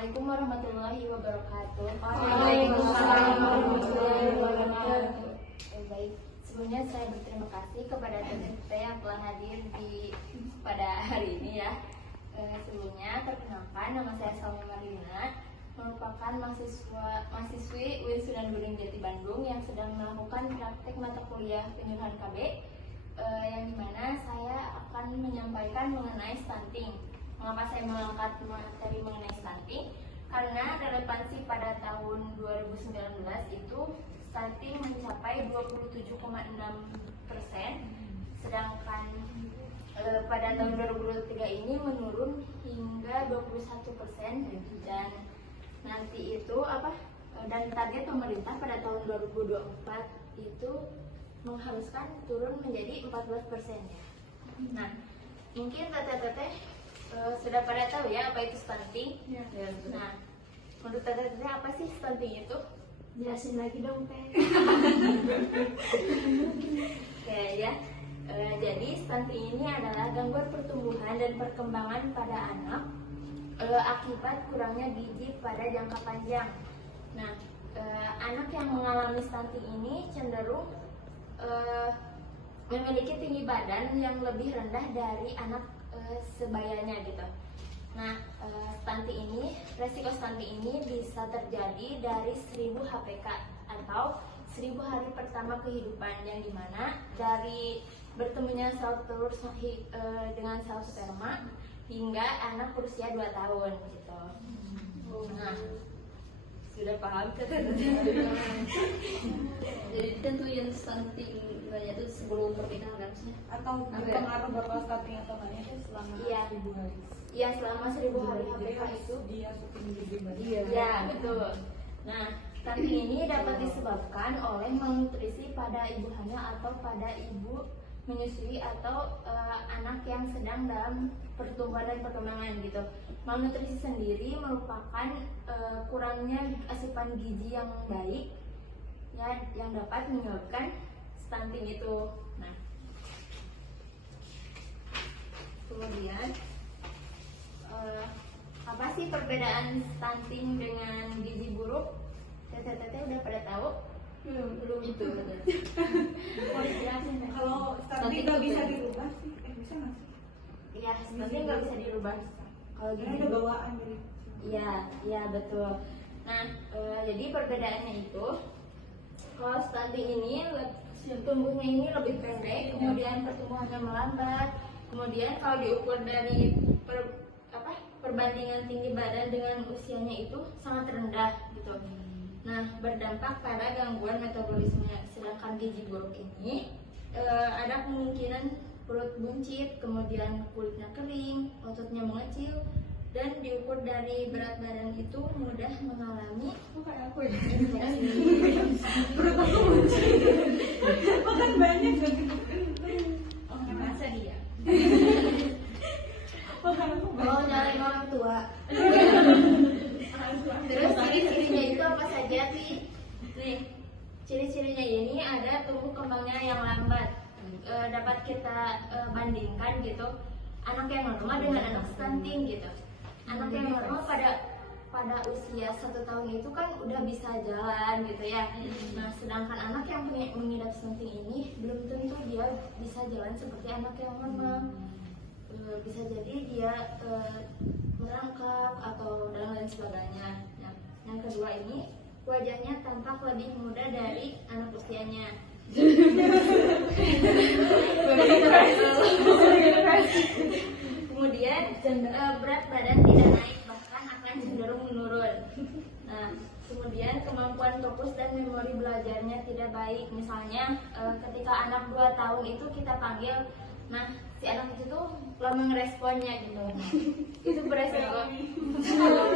Assalamualaikum warahmatullahi wabarakatuh. Waalaikumsalam warahmatullahi wabarakatuh. Baik, sebelumnya saya berterima kasih kepada TTT yang telah hadir pada hari ini ya. Sebelumnya perkenalkan, nama saya Salma Marina, merupakan mahasiswi UIN Sunan Gunung Jati Bandung yang sedang melakukan praktek mata kuliah penyuluhan KB, yang dimana saya akan menyampaikan mengenai stunting. Mengapa saya mengangkat materi mengenai stunting? Karena relevansi pada tahun 2019 itu stunting mencapai 27,6%, sedangkan pada tahun 2023 ini menurun hingga 21%, dan nanti itu dan target pemerintah pada tahun 2024 itu mengharuskan turun menjadi 14% ya. Nah, mungkin teteh sudah pada tahu ya apa itu stunting. Ya. Nah, menurut teteh apa sih stunting itu? Jelasin lagi dong, Teh. Oke ya. Jadi stunting ini adalah gangguan pertumbuhan dan perkembangan pada anak akibat kurangnya gizi pada jangka panjang. Nah, anak yang mengalami stunting ini cenderung memiliki tinggi badan yang lebih rendah dari anak sebayanya gitu. Nah, resiko stunting ini bisa terjadi dari 1000 HPK atau 1000 hari pertama kehidupan, yang dimana dari bertemunya sel telur dengan sel sperma hingga anak berusia 2 tahun gitu. Nah, sudah paham kan? Jadi ditentuin stunting itu sebelum pernikahan harusnya, Atau berpengaruh bakal stunting atau enggaknya itu selama 1000 hari. Iya, selama 1000 hari HPK itu. Dia syuting gizi badan. Iya, betul. Nah, stunting ini dapat disebabkan oleh malnutrisi pada ibu hamil atau pada ibu menyusui atau anak yang sedang dalam pertumbuhan dan perkembangan gitu. Malnutrisi sendiri merupakan kurangnya asupan gizi yang baik ya, yang dapat menyebabkan stunting itu. Nah, kemudian apa sih perbedaan stunting dengan gizi buruk? Teteh udah pada tahu? Belum itu. Mau dijelasin nggak? Kalau stunting nggak bisa dirubah sih, bisa nggak sih? Iya, stunting nggak bisa dirubah. Kalau Karena gizi ada bawaan jadi. iya betul. Nah, jadi perbedaannya itu, kalau stunting ini tumbuhnya ini lebih pendek, kemudian pertumbuhannya melambat, kemudian kalau diukur dari perbandingan tinggi badan dengan usianya itu sangat rendah gitu. Nah, berdampak pada gangguan metabolisme. Sedangkan gizi buruk ini ada kemungkinan perut buncit, kemudian kulitnya kering, ototnya mengecil, dan diukur dari berat badan itu mudah mengalami infeksi. Perut aku buncit. Makan banyak gitu. masa dia Makan aku banyak. Oh, nyalain orang tua. Terus ciri-cirinya itu apa saja sih? Nih, ciri-cirinya ini ada tumbuh kembangnya yang lambat. Dapat kita bandingkan gitu, anak yang normal dengan anak stunting gitu. Anak yang normal pada usia 1 tahun itu kan udah bisa jalan gitu ya. Nah, sedangkan anak yang mengidap stunting ini belum tentu dia bisa jalan seperti anak yang normal. Bisa jadi dia merangkak atau dan lain sebagainya. Nah, yang kedua ini wajahnya tampak lebih muda dari anak usianya. Kemudian berat badan tidak naik, bahkan akan cenderung menurun. Nah, kemudian kemampuan fokus dan memori belajarnya tidak baik. Misalnya ketika anak 2 tahun itu kita panggil, nah si anak itu tuh lama ngeresponnya gitu. Itu beresiko. Kalau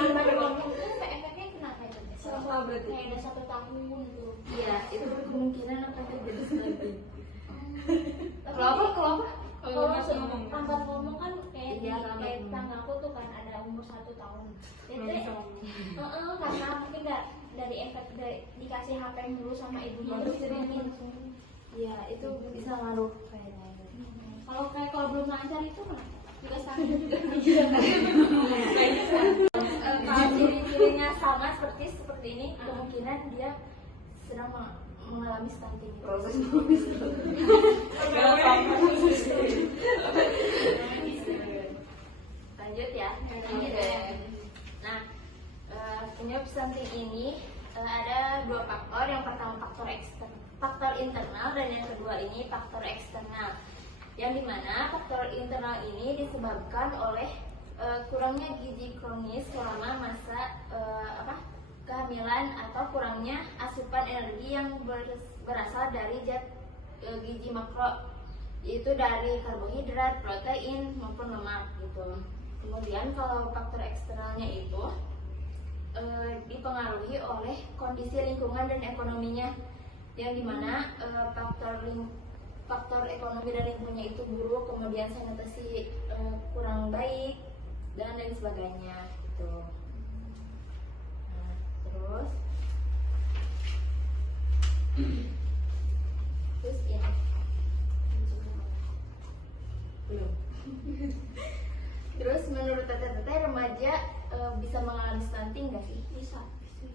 lambat ngomong tuh efeknya kenapa itu? Salah berarti. Kayak ada 1 tahun tuh. Iya, itu kemungkinan akan terjadi stunting. Kalau Kalau masih ngomong. lambat ngomong kan kayak Iya, lambat kayak ngomong. tetangga aku tuh kan ada umur 1 tahun. Belum Jadi bisa ngomong. karena mungkin nggak dari efek dikasih HP dulu sama ibunya terus diturunin. Iya, itu bisa ngaruh kayaknya. Kalau belum lancar itu kan juga sakit. sama seperti ini, kemungkinan dia sedang mengalami stunting. Proses Lanjut ya. Nah, penyebab stunting ini ada dua faktor. Yang pertama faktor internal, dan yang kedua ini faktor eksternal. Yang dimana faktor internal ini disebabkan oleh kurangnya gizi kronis selama masa kehamilan atau kurangnya asupan energi yang berasal dari zat gizi makro, yaitu dari karbohidrat, protein maupun lemak gitu. Kemudian kalau faktor eksternalnya itu dipengaruhi oleh kondisi lingkungan dan ekonominya, yang dimana faktor ekonomi dan lingkungannya itu buruk, kemudian sanitasi kurang baik dan lain sebagainya gitu. Nah, terus ini belum. Terus menurut teteh remaja bisa mengalami stunting nggak sih?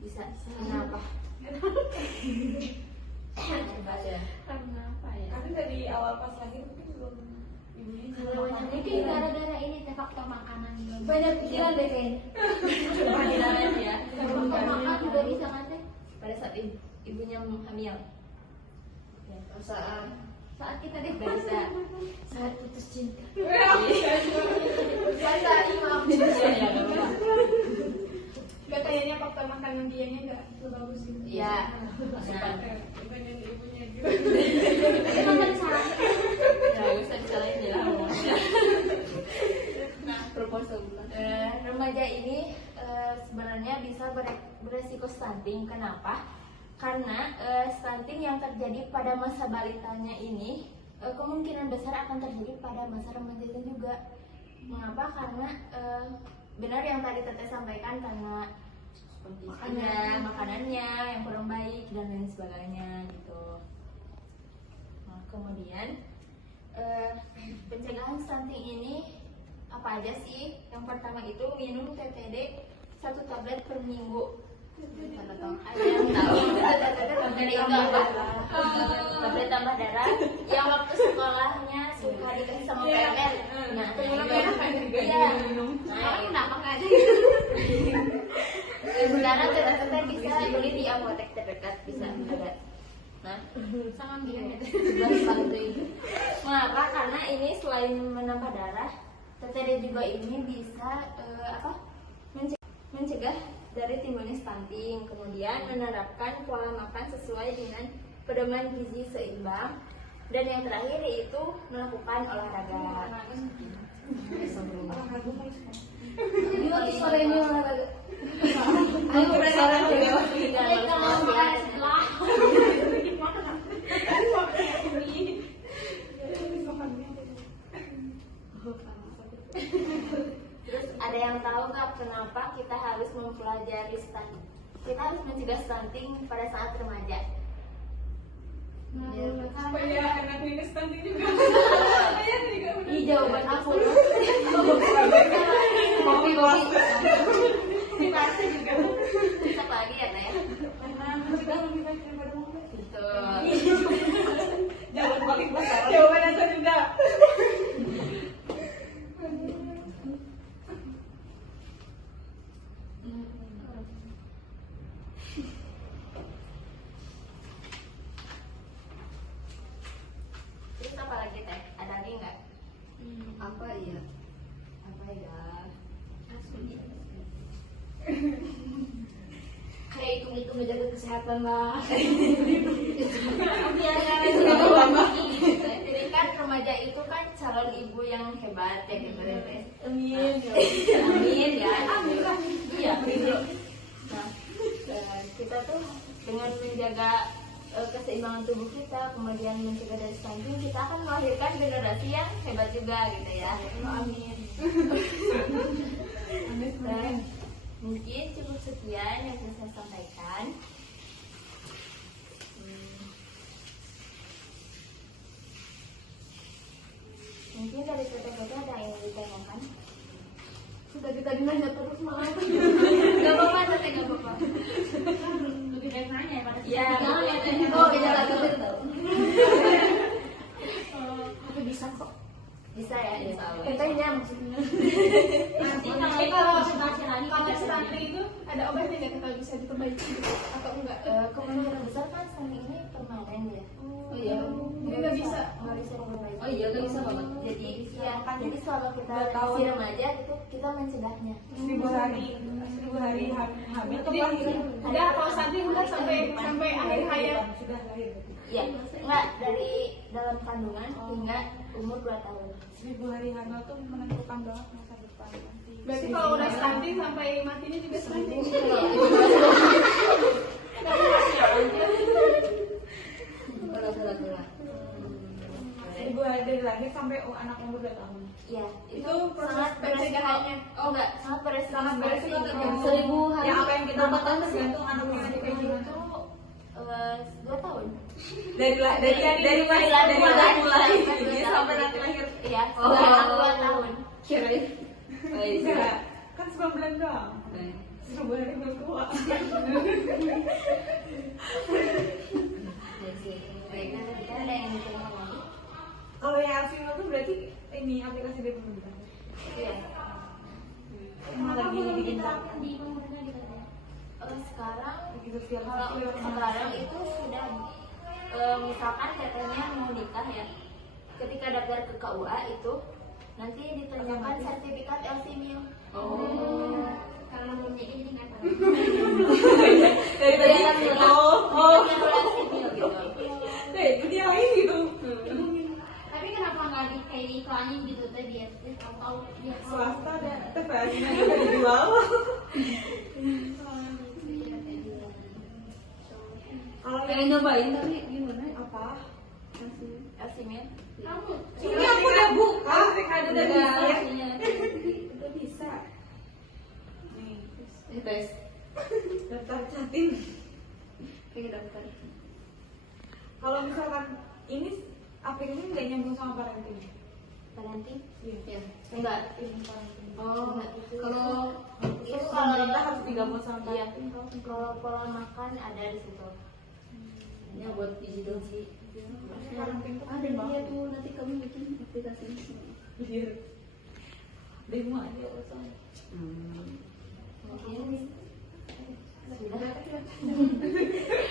Bisa. Kenapa? Coba aja. Karena apa ya? Karena dari awal pas lahir mungkin belum ibunya Mungkin gara-gara ini teh faktor makanan. banyak pikiran deh kayaknya. Ya. Faktor makan juga bisa kan teh? Pada saat ibunya hamil. Ya, Saat kita deh saat putus cinta. Bahasa imam. Gak kayaknya faktor makanan dianya nggak bagus gitu. Iya. Dibanding ibunya gitu. Emang kan salah. Ya, bisa disalahin ya. Nah, proposal remaja ini sebenarnya bisa beresiko stunting. Kenapa? Karena stunting yang terjadi pada masa balitanya ini kemungkinan besar akan terjadi pada masa remajanya juga. Mengapa? Karena benar yang tadi teteh sampaikan, karena makanannya yang kurang baik dan lain sebagainya gitu. Nah, kemudian pencegahan stunting ini apa aja sih? Yang pertama itu minum TTD 1 tablet per minggu. Ada yang tahu TTD itu apa? Tablet tambah darah yang waktu sekolahnya suka dikasih sama PMR. Nah, iya. Nah, kenapa nggak ada? Sekarang teteh bisa beli di apotek terdekat, bisa ada. Nah, Sama bilang ya. mengapa? Karena ini selain menambah darah, TTD juga ini bisa mencegah dari timbulnya stunting. Kemudian menerapkan pola makan sesuai dengan pedoman gizi seimbang, dan yang terakhir yaitu melakukan olahraga. Jadi sore ini olahraga. Ayo berolahraga. Terus ada yang tahu nggak kenapa kita harus mempelajari stunting? Kita harus mencegah stunting pada saat remaja. Supaya anak ini stunting juga. Ini jawaban aku. Kopi. Dipaksa juga. Bisa lagi ya Teh? Karena mencegah lebih baik daripada mengobati. Betul. Jawaban paling besar. Jawaban aku juga. Terus apa lagi Teh? Ada lagi nggak? Apa ya? Kayak hitung menjaga kesehatan lah. Jadi kan remaja itu kan calon ibu yang hebat ya gitu ya Teh. Amin. Amin ya. Iya. Nah, kita tuh dengan menjaga keseimbangan tubuh kita, kemudian mencegah dari stunting, kita akan melahirkan generasi yang hebat juga gitu ya. Amin. Dan mungkin cukup sekian yang bisa saya sampaikan. Mungkin dari PT-PT ada yang ditanyakan? Sudah kita nanya terus malah. Gak apa-apa, Tete, gak apa-apa. ada obatnya nggak kalau bisa diperbaiki gitu atau enggak? Kemungkinan besar kan stunting ini permanen ya. Oh iya. Jadi nggak bisa. Nggak bisa diperbaiki. Oh iya, nggak bisa banget. Jadi ya, jadi selama kita 2 tahun. masih remaja itu kita mencegahnya. 1000 hari hamil atau Jadi lahir? udah kalau stunting udah sampai akhir hayat. Sudah lahir. Iya, enggak dari dalam kandungan hingga umur 2 tahun. 1000 hari hamil tuh menentukan banget masa depan nanti. Berarti kalau udah stunting sampai matinya juga stunting. Berat. 1000 hari dari lahir sampai anak umur 2 tahun. Iya, Itu proses sangat pencegahannya. Oh enggak, sangat beresiko. Sangat beresiko. 1000 hari. Ya apa yang kita makan tergantung anaknya nanti kayak Itu gimana. 2 tahun. Dari mulai ini sampai nanti lahir. Iya, setelah 2 tahun. Kirain. Enggak, kan 9 bulan doang. 1000 hari belum tua. Baik, nanti kita ada yang mau ngomong lagi? Kalau yang Alzheimer tuh berarti ini aplikasi dari pemerintah. Iya. Emang lagi bikin di pemerintah gitu ya. Sekarang lagi sosial. kalau sekarang itu sudah misalkan katanya mau nikah ya, ketika daftar ke KUA itu nanti ditanyakan sertifikat LC-MIL. Kalau punya ini kan Dari tadi. Oh. LC-MIL gitu. Jadi lain gitu. tapi kenapa nggak di kayak di iklannya gitu teh biar tahu biar Swasta ada TPS-nya juga dijual. Kalau Pengen nyobain tapi gimana? apa? LC-MIL. kamu Ini aku udah buka, ada Udah bisa. hasilnya. Udah bisa. Nih, Tes. daftar Jatim. Kayak daftar. Kalau misalkan ini aplikasi nggak nyambung sama parenting. Parenting? Ya. Enggak. Oh, kalau Itu Pemerintah harus digabung sama Iya. parenting. Kalau pola makan ada di situ. ini buat digital sih. Parenting tuh Ada dia tuh nanti kami bikin aplikasinya semua. Biar demo aja urusan. Mungkin sudah.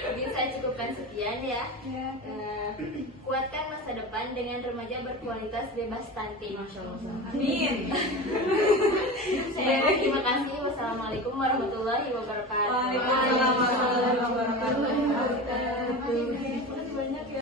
Mungkin saya cukupkan sekian ya. Kuatkan masa depan dengan remaja berkualitas bebas stunting. Masya Allah. Amin. Terima kasih. Wassalamualaikum warahmatullahi wabarakatuh. Waalaikumsalam warahmatullahi wabarakatuh.